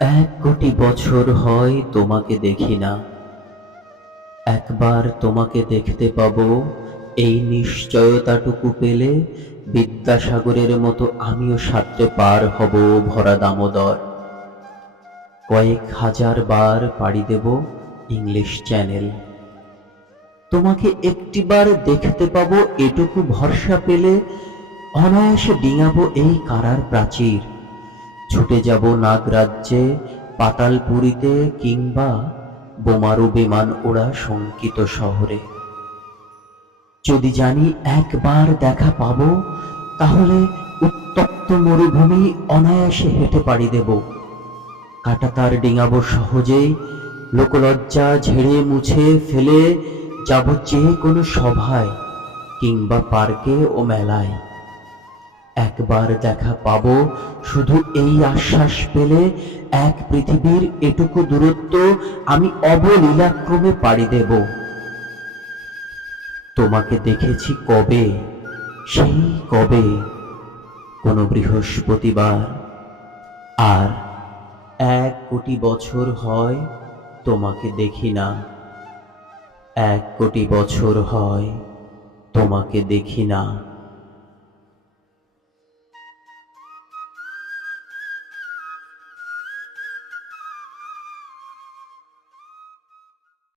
1 কোটি বছর হয় তোমাকে দেখি না। একবার তোমাকে দেখতে পাবো, এই নিশ্চয়তাটুকু পেলে বিদ্যাসাগরের মতো আমিও সাঁতরে পার হব ভরা দামোদর। কয়েক হাজার বার পাড়ি দেব ইংলিশ চ্যানেল। তোমাকে একটিবার দেখতে পাবো এটুকু ভরসা পেলে অনায়াসে ডিঙাবো এই কারার প্রাচীর। ছুটে যাব নাগরাজ্যে, পাতালপুরীতে, কিংবা বোমারু বিমান ওড়া শঙ্কিত শহরে। যদি জানি একবার দেখা পাবো, তাহলে উত্তপ্ত মরুভূমি অনায়াসে হেঁটে পাড়ি দেব। কাঁটাতার ডিঙাবো সহজেই, লোকলজ্জা ঝেড়ে মুছে ফেলে যাব যে কোনো সভায় কিংবা পার্কে ও মেলায়। একবার দেখা পাবো শুধু এই আশ্বাস পেলে, এক পৃথিবীর এটুকু দূরত্ব আমি অবলীলাক্রমে পাড়ি দেব। তোমাকে দেখেছি কবে, সেই কবে, কোনো বৃহস্পতিবার। আর 1 কোটি বছর হয় তোমাকে দেখি না। 1 কোটি বছর হয় তোমাকে দেখি না।